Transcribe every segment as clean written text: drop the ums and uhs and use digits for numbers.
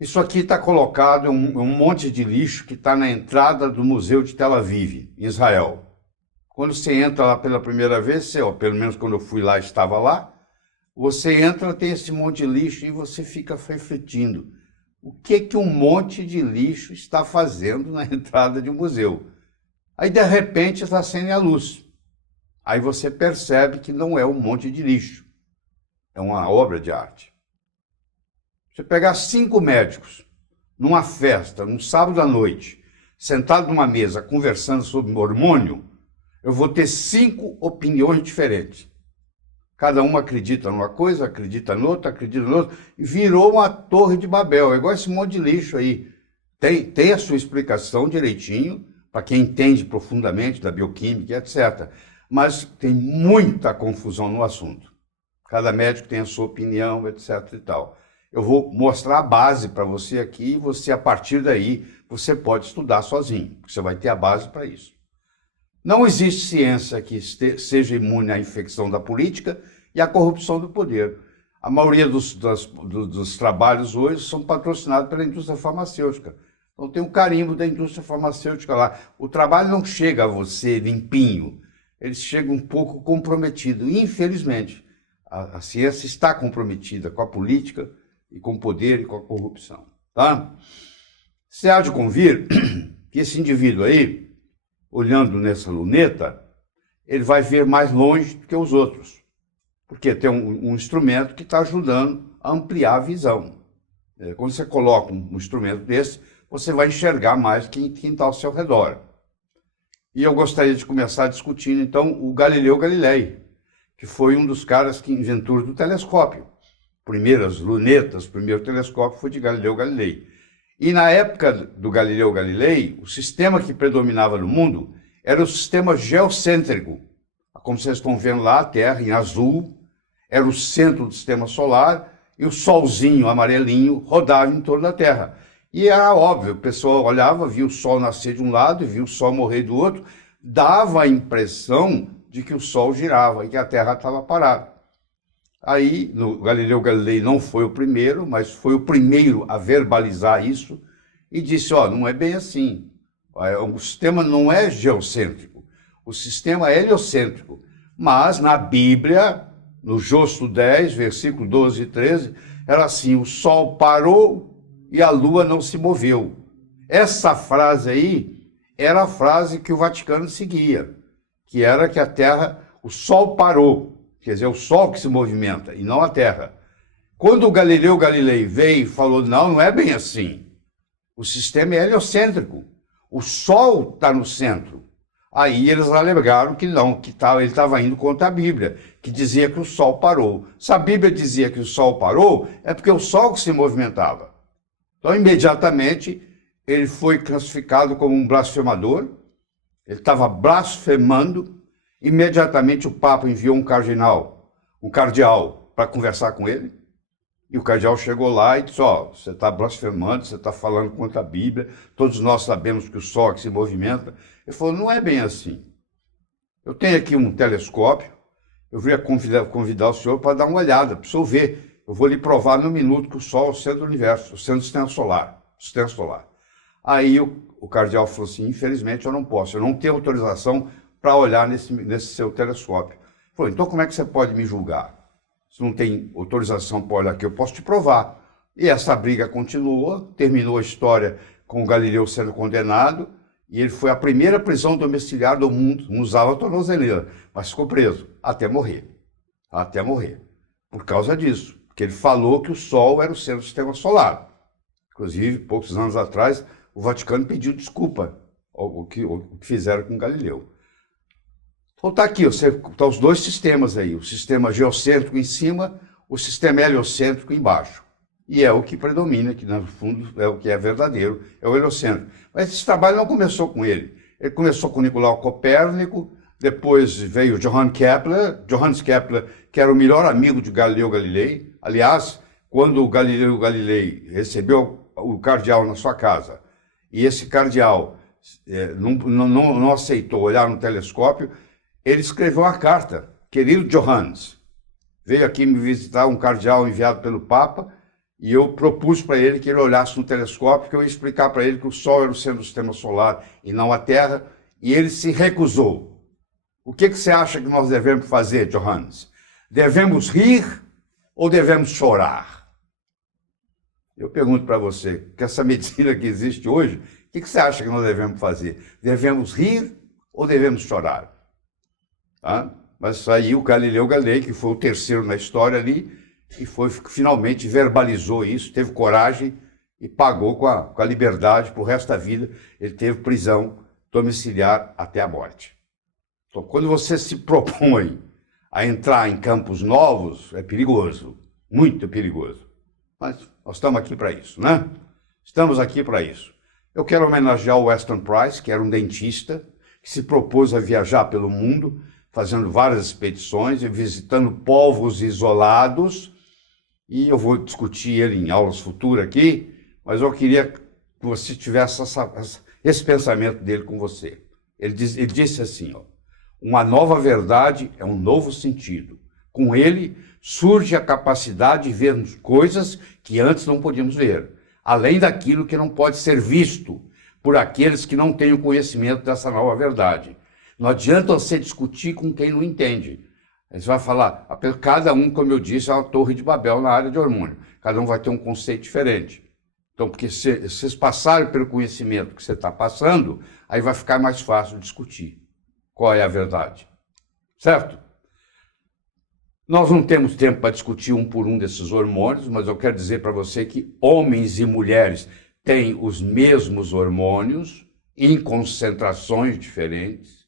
Isso aqui está colocado um monte de lixo que está na entrada do Museu de Tel Aviv, em Israel. Quando você entra lá pela primeira vez, ou pelo menos quando eu fui lá, estava lá, você entra, tem esse monte de lixo e você fica refletindo. O que um monte de lixo está fazendo na entrada de um museu? Aí, de repente, está acende a luz. Aí você percebe que não é um monte de lixo, é uma obra de arte. Você pegar 5 médicos numa festa, num sábado à noite, sentado numa mesa, conversando sobre hormônio, eu vou ter 5 opiniões diferentes. Cada um acredita numa coisa, acredita noutra, acredita noutra, e virou uma torre de Babel. É igual esse monte de lixo aí. Tem a sua explicação direitinho, para quem entende profundamente da bioquímica, etc. Mas tem muita confusão no assunto. Cada médico tem a sua opinião, etc. e tal. Eu vou mostrar a base para você aqui, e você, a partir daí, você pode estudar sozinho, porque você vai ter a base para isso. Não existe ciência que seja imune à infecção da política e à corrupção do poder. A maioria dos trabalhos hoje são patrocinados pela indústria farmacêutica. Então tem um carimbo da indústria farmacêutica lá. O trabalho não chega a você limpinho, ele chega um pouco comprometido. Infelizmente, a ciência está comprometida com a política e com o poder e com a corrupção. Tá? Você há de convir que esse indivíduo aí, olhando nessa luneta, ele vai ver mais longe do que os outros, porque tem um instrumento que está ajudando a ampliar a visão. Quando você coloca um instrumento desse, você vai enxergar mais quem está ao seu redor. E eu gostaria de começar discutindo, então, o Galileu Galilei, que foi um dos caras que inventou do telescópio. Primeiras lunetas, o primeiro telescópio foi de Galileu Galilei. E na época do Galileu Galilei, o sistema que predominava no mundo era o sistema geocêntrico. Como vocês estão vendo lá, a Terra em azul, era o centro do sistema solar, e o solzinho amarelinho rodava em torno da Terra. E era óbvio, o pessoal olhava, via o Sol nascer de um lado e via o Sol morrer do outro, dava a impressão de que o Sol girava e que a Terra estava parada. Aí, o Galileu Galilei não foi o primeiro, mas foi o primeiro a verbalizar isso e disse, não é bem assim. O sistema não é geocêntrico, o sistema é heliocêntrico. Mas na Bíblia, no Josto 10, versículo 12 e 13, era assim, o Sol parou e a Lua não se moveu. Essa frase aí era a frase que o Vaticano seguia, que era que a Terra, o Sol parou. Quer dizer, é o Sol que se movimenta e não a Terra. Quando o Galileu Galilei veio e falou, não é bem assim. O sistema é heliocêntrico. O Sol está no centro. Aí eles alegaram que não, que ele estava indo contra a Bíblia, que dizia que o Sol parou. Se a Bíblia dizia que o Sol parou, é porque o Sol que se movimentava. Então, imediatamente, ele foi classificado como um blasfemador. Ele estava blasfemando. Imediatamente o Papa enviou um cardeal, para conversar com ele. E o cardeal chegou lá e disse, você está blasfemando, você está falando contra a Bíblia, todos nós sabemos que o Sol é que se movimenta. Ele falou, não é bem assim. Eu tenho aqui um telescópio, eu vim convidar o senhor para dar uma olhada, para o senhor ver. Eu vou lhe provar no minuto que o Sol é o centro do universo, o centro do sistema solar. Aí o cardeal falou assim, infelizmente eu não posso, eu não tenho autorização para olhar nesse seu telescópio. Ele falou, então como é que você pode me julgar? Se não tem autorização para olhar aqui, eu posso te provar. E essa briga continuou, terminou a história com o Galileu sendo condenado, e ele foi a primeira prisão domiciliar do mundo, não usava tornozeleira, mas ficou preso até morrer. Até morrer. Por causa disso, porque ele falou que o Sol era o centro do sistema solar. Inclusive, poucos anos atrás, o Vaticano pediu desculpa ao que fizeram com Galileu. Então está aqui, tá os dois sistemas aí, o sistema geocêntrico em cima, o sistema heliocêntrico embaixo. E é o que predomina, que no fundo é o que é verdadeiro, é o heliocêntrico. Mas esse trabalho não começou com ele. Ele começou com Nicolau Copérnico, depois veio Johannes Kepler, que era o melhor amigo de Galileu Galilei. Aliás, quando o Galileu Galilei recebeu o cardeal na sua casa, e esse cardeal não aceitou olhar no telescópio, ele escreveu uma carta, querido Johannes, veio aqui me visitar um cardeal enviado pelo Papa, E eu propus para ele que ele olhasse no telescópio, que eu ia explicar para ele que o Sol era o centro do sistema solar e não a Terra, e ele se recusou. O que você acha que nós devemos fazer, Johannes? Devemos rir ou devemos chorar? Eu pergunto para você, que essa medicina que existe hoje, o que você acha que nós devemos fazer? Devemos rir ou devemos chorar? Tá? Mas saiu o Galileu Galilei, que foi o terceiro na história ali, e finalmente verbalizou isso, teve coragem e pagou com a liberdade para o resto da vida. Ele teve prisão domiciliar até a morte. Então, quando você se propõe a entrar em campos novos, é perigoso, muito perigoso. Mas nós estamos aqui para isso, né? Estamos aqui para isso. Eu quero homenagear o Weston Price, que era um dentista, que se propôs a viajar pelo mundo, fazendo várias expedições e visitando povos isolados. E eu vou discutir ele em aulas futuras aqui, mas eu queria que você tivesse esse pensamento dele com você. Ele disse assim, ó, uma nova verdade é um novo sentido. Com ele surge a capacidade de vermos coisas que antes não podíamos ver, além daquilo que não pode ser visto por aqueles que não têm o conhecimento dessa nova verdade. Não adianta você discutir com quem não entende. Você vai falar, cada um, como eu disse, é uma torre de Babel na área de hormônio. Cada um vai ter um conceito diferente. Então, porque se vocês passarem pelo conhecimento que você está passando, aí vai ficar mais fácil discutir qual é a verdade. Certo? Nós não temos tempo para discutir um por um desses hormônios, mas eu quero dizer para você que homens e mulheres têm os mesmos hormônios, em concentrações diferentes.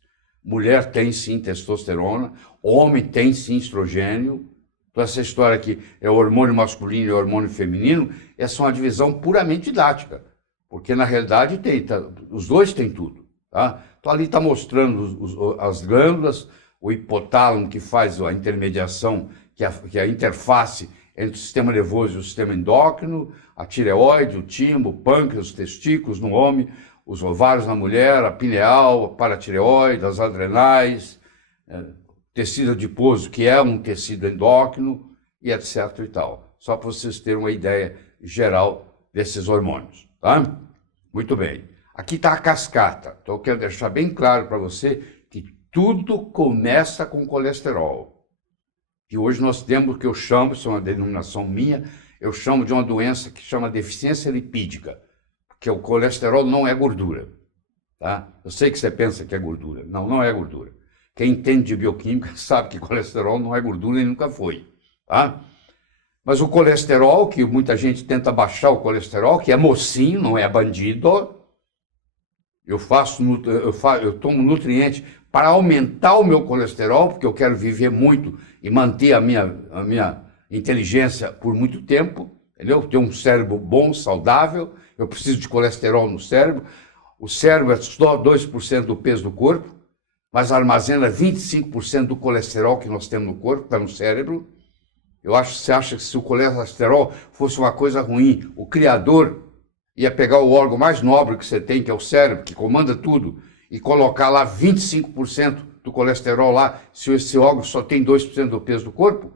Mulher tem sim testosterona, homem tem sim estrogênio. Então essa história aqui é hormônio masculino e hormônio feminino, essa é uma divisão puramente didática, porque na realidade os dois têm tudo. Tá? Então ali está mostrando as glândulas, o hipotálamo que faz a intermediação, que é a interface entre o sistema nervoso e o sistema endócrino, a tireoide, o timo, o pâncreas, os testículos no homem, os ovários na mulher, a pineal, a paratireoide, as adrenais, tecido adiposo, que é um tecido endócrino, e etc. e tal. Só para vocês terem uma ideia geral desses hormônios. Tá? Muito bem. Aqui está a cascata. Então eu quero deixar bem claro para você que tudo começa com colesterol. E hoje nós temos o que eu chamo, isso é uma denominação minha, eu chamo de uma doença que chama deficiência lipídica. Porque o colesterol não é gordura. Tá? Eu sei que você pensa que é gordura. Não, não é gordura. Quem entende de bioquímica sabe que colesterol não é gordura e nunca foi. Tá? Mas o colesterol, que muita gente tenta baixar o colesterol, que é mocinho, não é bandido, eu tomo nutriente para aumentar o meu colesterol, porque eu quero viver muito e manter a minha inteligência por muito tempo, entendeu? Ter um cérebro bom, saudável, eu preciso de colesterol no cérebro. O cérebro é só 2% do peso do corpo, mas armazena 25% do colesterol que nós temos no corpo, está no cérebro. Você acha que se o colesterol fosse uma coisa ruim, o Criador ia pegar o órgão mais nobre que você tem, que é o cérebro, que comanda tudo, e colocar lá 25% do colesterol lá, se esse órgão só tem 2% do peso do corpo?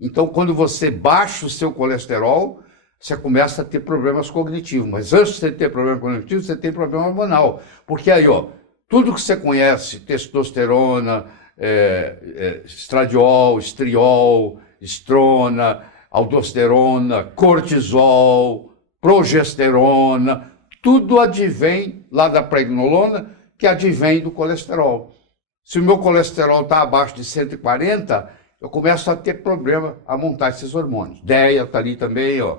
Então, quando você baixa o seu colesterol, você começa a ter problemas cognitivos. Mas antes de você ter problema cognitivo, você tem problema hormonal. Porque aí, ó, tudo que você conhece, testosterona, estradiol, estriol, estrona, aldosterona, cortisol, progesterona, tudo advém lá da pregnolona, que advém do colesterol. Se o meu colesterol está abaixo de 140, eu começo a ter problema a montar esses hormônios. DEA está ali também, ó.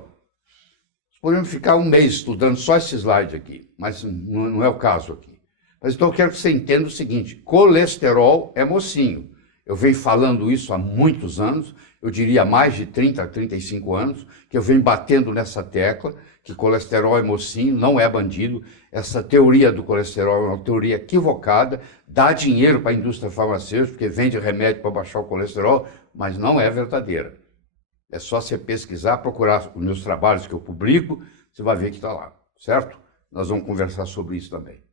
Podemos ficar um mês estudando só esse slide aqui, mas não é o caso aqui. Mas então eu quero que você entenda o seguinte, colesterol é mocinho. Eu venho falando isso há muitos anos, eu diria mais de 30 a 35 anos, que eu venho batendo nessa tecla, que colesterol é mocinho, não é bandido. Essa teoria do colesterol é uma teoria equivocada, dá dinheiro para a indústria farmacêutica, porque vende remédio para baixar o colesterol, mas não é verdadeira. É só você pesquisar, procurar os meus trabalhos que eu publico, você vai ver que está lá, certo? Nós vamos conversar sobre isso também.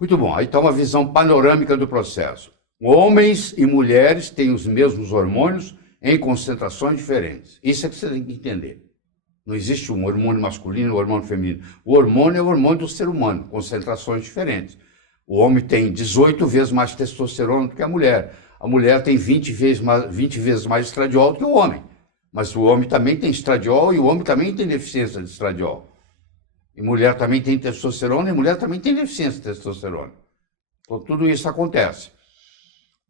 Muito bom, aí está uma visão panorâmica do processo. Homens e mulheres têm os mesmos hormônios em concentrações diferentes. Isso é que você tem que entender. Não existe um hormônio masculino e um hormônio feminino. O hormônio é o hormônio do ser humano, concentrações diferentes. O homem tem 18 vezes mais testosterona do que a mulher. A mulher tem 20 vezes mais estradiol do que o homem. Mas o homem também tem estradiol e o homem também tem deficiência de estradiol. E mulher também tem testosterona e mulher também tem deficiência de testosterona. Então, tudo isso acontece.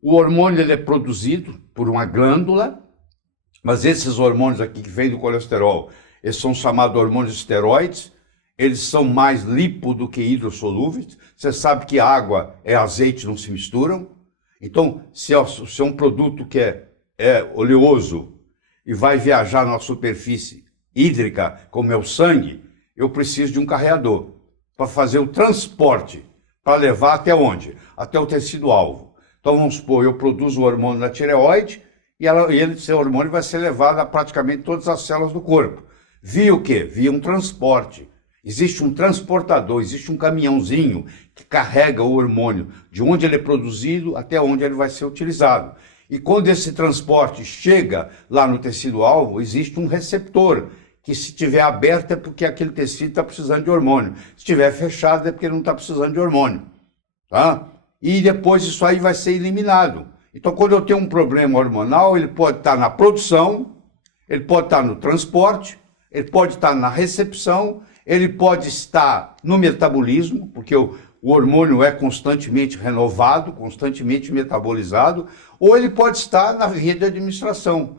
O hormônio ele é produzido por uma glândula, mas esses hormônios aqui que vêm do colesterol, eles são chamados hormônios esteroides, eles são mais lipo do que hidrossolúveis. Você sabe que água e azeite não se misturam. Então, se é um produto que é oleoso e vai viajar na superfície hídrica, como é o sangue, eu preciso de um carreador para fazer o transporte, para levar até onde? Até o tecido-alvo. Então, vamos supor, eu produzo o hormônio na tireoide e esse hormônio vai ser levado a praticamente todas as células do corpo. Via o quê? Via um transporte. Existe um transportador, existe um caminhãozinho que carrega o hormônio de onde ele é produzido até onde ele vai ser utilizado. E quando esse transporte chega lá no tecido-alvo, existe um receptor, que se estiver aberto é porque aquele tecido está precisando de hormônio. Se estiver fechado é porque não está precisando de hormônio. Tá? E depois isso aí vai ser eliminado. Então, quando eu tenho um problema hormonal, ele pode estar na produção, ele pode estar no transporte, ele pode estar na recepção, ele pode estar no metabolismo, porque o hormônio é constantemente renovado, constantemente metabolizado, ou ele pode estar na via de administração.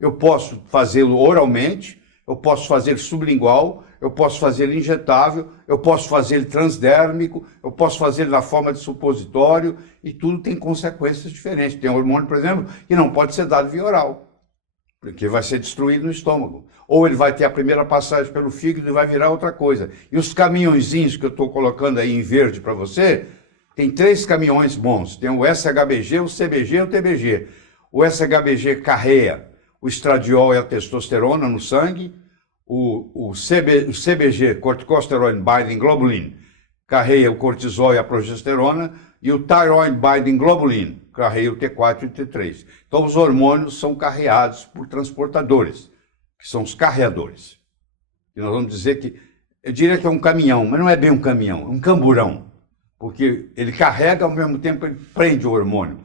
Eu posso fazê-lo oralmente, eu posso fazer sublingual, eu posso fazer ele injetável, eu posso fazer ele transdérmico, eu posso fazer ele na forma de supositório, e tudo tem consequências diferentes. Tem hormônio, por exemplo, que não pode ser dado via oral, porque vai ser destruído no estômago. Ou ele vai ter a primeira passagem pelo fígado e vai virar outra coisa. E os caminhõezinhos que eu estou colocando aí em verde para você, tem 3 caminhões bons. Tem o SHBG, o CBG e o TBG. O SHBG carrega o estradiol e a testosterona no sangue. O CBG, Corticosteroid Binding Globulin, carrega o cortisol e a progesterona. E o Thyroid Binding Globulin carrega o T4 e o T3. Então, os hormônios são carreados por transportadores, que são os carreadores. E nós vamos dizer que, eu diria que é um caminhão, mas não é bem um caminhão, é um camburão, porque ele carrega, ao mesmo tempo ele prende o hormônio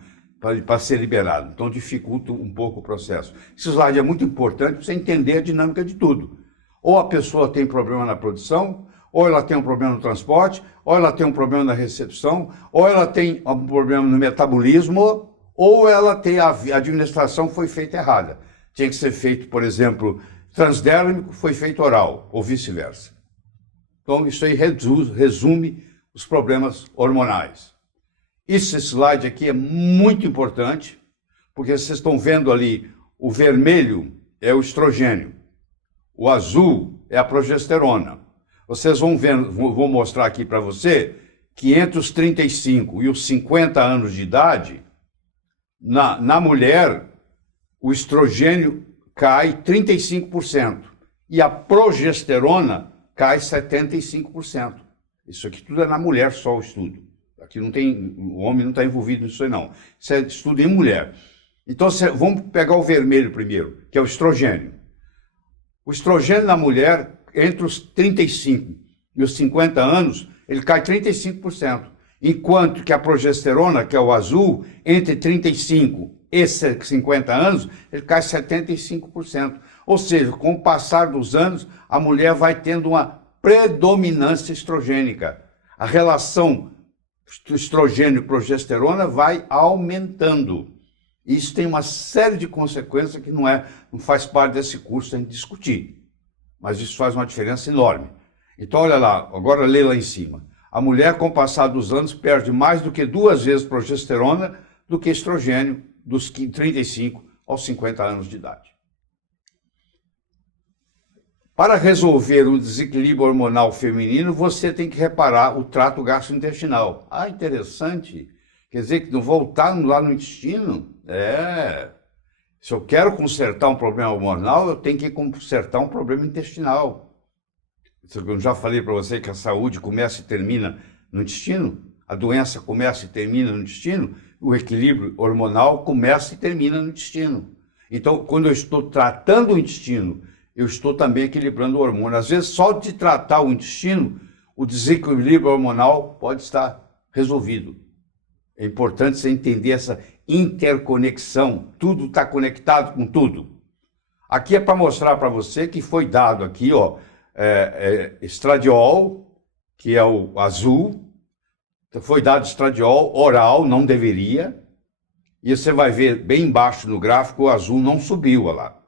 para ser liberado. Então, dificulta um pouco o processo. Esse slide é muito importante para você entender a dinâmica de tudo. Ou a pessoa tem problema na produção, ou ela tem um problema no transporte, ou ela tem um problema na recepção, ou ela tem um problema no metabolismo, ou ela tem a administração foi feita errada. Tinha que ser feito, por exemplo, transdérmico, foi feito oral, ou vice-versa. Então, isso aí resume os problemas hormonais. Esse slide aqui é muito importante, porque vocês estão vendo ali, o vermelho é o estrogênio, o azul é a progesterona. Vocês vão ver, vou mostrar aqui para você que entre os 35 e os 50 anos de idade, na mulher, o estrogênio cai 35% e a progesterona cai 75%. Isso aqui tudo é na mulher só o estudo. Aqui não tem, o homem não está envolvido nisso aí não. Isso é estudo em mulher. Então, vamos pegar o vermelho primeiro, que é o estrogênio. O estrogênio na mulher, entre os 35 e os 50 anos, ele cai 35%. Enquanto que a progesterona, que é o azul, entre 35 e 50 anos, ele cai 75%. Ou seja, com o passar dos anos, a mulher vai tendo uma predominância estrogênica. A relação estrogênio e progesterona vai aumentando. Isso tem uma série de consequências que não faz parte desse curso a gente discutir. Mas isso faz uma diferença enorme. Então, olha lá, agora lê lá em cima. A mulher, com o passar dos anos, perde mais do que 2 vezes progesterona do que estrogênio dos 35 aos 50 anos de idade. Para resolver o desequilíbrio hormonal feminino, você tem que reparar o trato gastrointestinal. Ah, interessante. Quer dizer que voltar lá no intestino? Se eu quero consertar um problema hormonal, eu tenho que consertar um problema intestinal. Eu já falei para você que a saúde começa e termina no intestino, a doença começa e termina no intestino, o equilíbrio hormonal começa e termina no intestino. Então, quando eu estou tratando o intestino, eu estou também equilibrando o hormônio. Às vezes, só de tratar o intestino, o desequilíbrio hormonal pode estar resolvido. É importante você entender essa interconexão. Tudo está conectado com tudo. Aqui é para mostrar para você que foi dado aqui, ó, estradiol, que é o azul. Foi dado estradiol oral, não deveria. E você vai ver bem embaixo no gráfico, o azul não subiu, olha lá.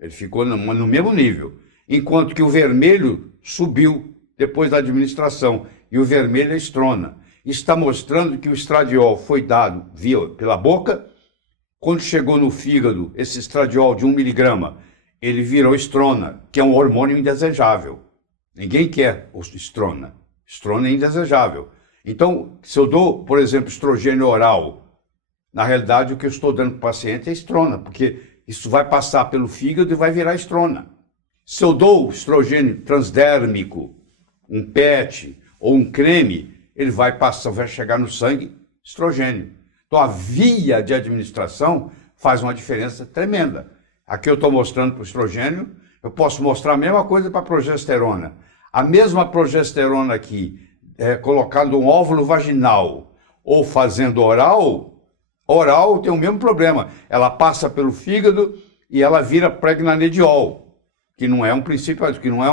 Ele ficou no mesmo nível. Enquanto que o vermelho subiu depois da administração. E o vermelho é estrona. Isso está mostrando que o estradiol foi dado pela boca. Quando chegou no fígado, esse estradiol de 1 miligrama, ele virou estrona, que é um hormônio indesejável. Ninguém quer estrona. Estrona é indesejável. Então, se eu dou, por exemplo, estrogênio oral, na realidade o que eu estou dando para o paciente é estrona, porque isso vai passar pelo fígado e vai virar estrona. Se eu dou estrogênio transdérmico, um PET ou um creme, ele vai chegar no sangue estrogênio. Então, a via de administração faz uma diferença tremenda. Aqui eu estou mostrando para o estrogênio, eu posso mostrar a mesma coisa para a progesterona. A mesma progesterona aqui, colocando um óvulo vaginal ou fazendo oral tem o mesmo problema. Ela passa pelo fígado e ela vira pregnanediol, que não é um princípio, que não é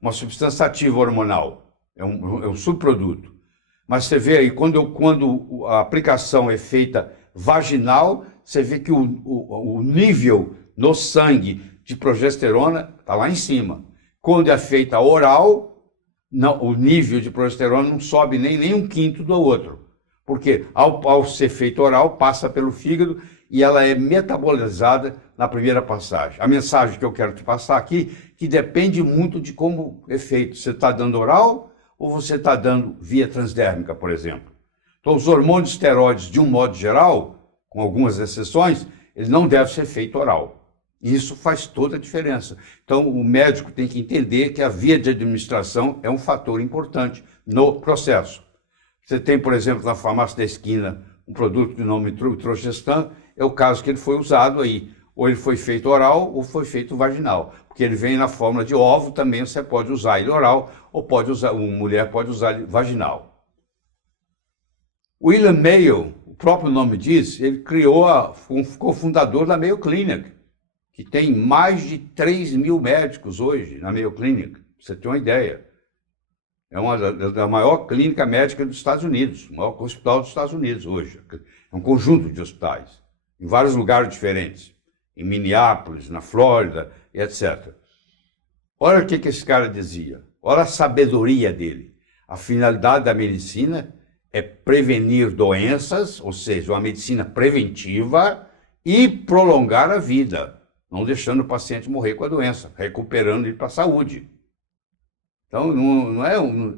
uma substância ativa hormonal, é um subproduto. Mas você vê aí, quando a aplicação é feita vaginal, você vê que o nível no sangue de progesterona está lá em cima. Quando é feita oral, não, o nível de progesterona não sobe nem um quinto do outro. Porque ao ser feito oral, passa pelo fígado e ela é metabolizada na primeira passagem. A mensagem que eu quero te passar aqui, que depende muito de como é feito. Você está dando oral ou você está dando via transdérmica, por exemplo. Então, os hormônios esteroides, de um modo geral, com algumas exceções, ele não deve ser feito oral. E isso faz toda a diferença. Então, o médico tem que entender que a via de administração é um fator importante no processo. Você tem, por exemplo, na farmácia da esquina, um produto de nome Trogestan, é o caso que ele foi usado aí. Ou ele foi feito oral ou foi feito vaginal. Porque ele vem na fórmula de ovo, também você pode usar ele oral, ou uma mulher pode usar ele vaginal. William Mayo, o próprio nome diz, ele ficou fundador da Mayo Clinic, que tem mais de 3.000 médicos hoje na Mayo Clinic, pra você ter uma ideia. É uma da maior clínica médica dos Estados Unidos, o maior hospital dos Estados Unidos hoje. É um conjunto de hospitais, em vários lugares diferentes, em Minneapolis, na Flórida, e etc. Olha o que esse cara dizia, olha a sabedoria dele. A finalidade da medicina é prevenir doenças, ou seja, uma medicina preventiva e prolongar a vida, não deixando o paciente morrer com a doença, recuperando ele para a saúde. Então,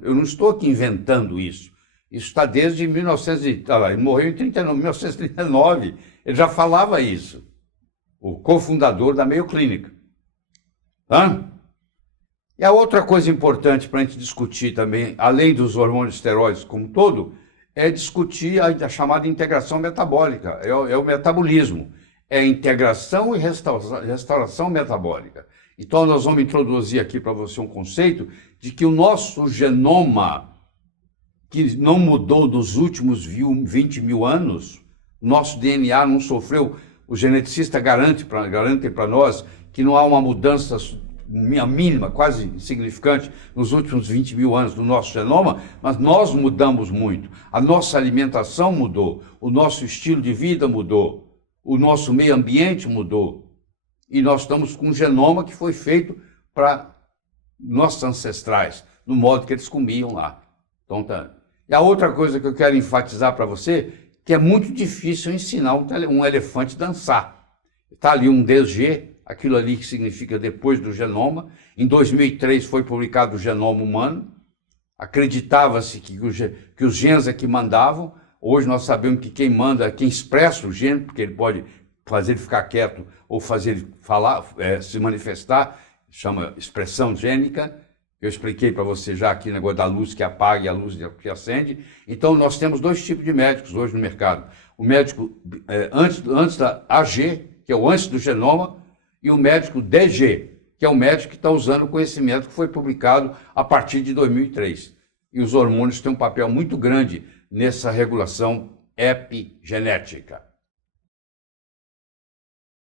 eu não estou aqui inventando isso. Isso está desde 1900, ele morreu em 1939, ele já falava isso, o cofundador da Mayo Clinic. E a outra coisa importante para a gente discutir também, além dos hormônios esteroides como um todo, é discutir a chamada integração metabólica, é o metabolismo, é integração e restauração metabólica. Então, nós vamos introduzir aqui para você um conceito de que o nosso genoma, que não mudou nos últimos 20 mil anos, nosso DNA não sofreu, o geneticista garante para nós que não há uma mudança mínima, quase insignificante, nos últimos 20 mil anos do nosso genoma, mas nós mudamos muito. A nossa alimentação mudou, o nosso estilo de vida mudou, o nosso meio ambiente mudou. E nós estamos com um genoma que foi feito para nossos ancestrais, no modo que eles comiam lá. Então, tá. E a outra coisa que eu quero enfatizar para você, que é muito difícil ensinar um elefante a dançar. Está ali um DG, aquilo ali que significa depois do genoma. Em 2003 foi publicado o genoma humano. Acreditava-se que os genes é que mandavam. Hoje nós sabemos que quem manda, quem expressa o gene, porque ele pode fazer ele ficar quieto ou fazer ele falar, se manifestar, chama expressão gênica. Eu expliquei para você já aqui o negócio da luz que apaga e a luz que acende. Então, nós temos dois tipos de médicos hoje no mercado. O médico, antes da AG, que é o antes do genoma, e o médico DG, que é o médico que está usando o conhecimento que foi publicado a partir de 2003. E os hormônios têm um papel muito grande nessa regulação epigenética.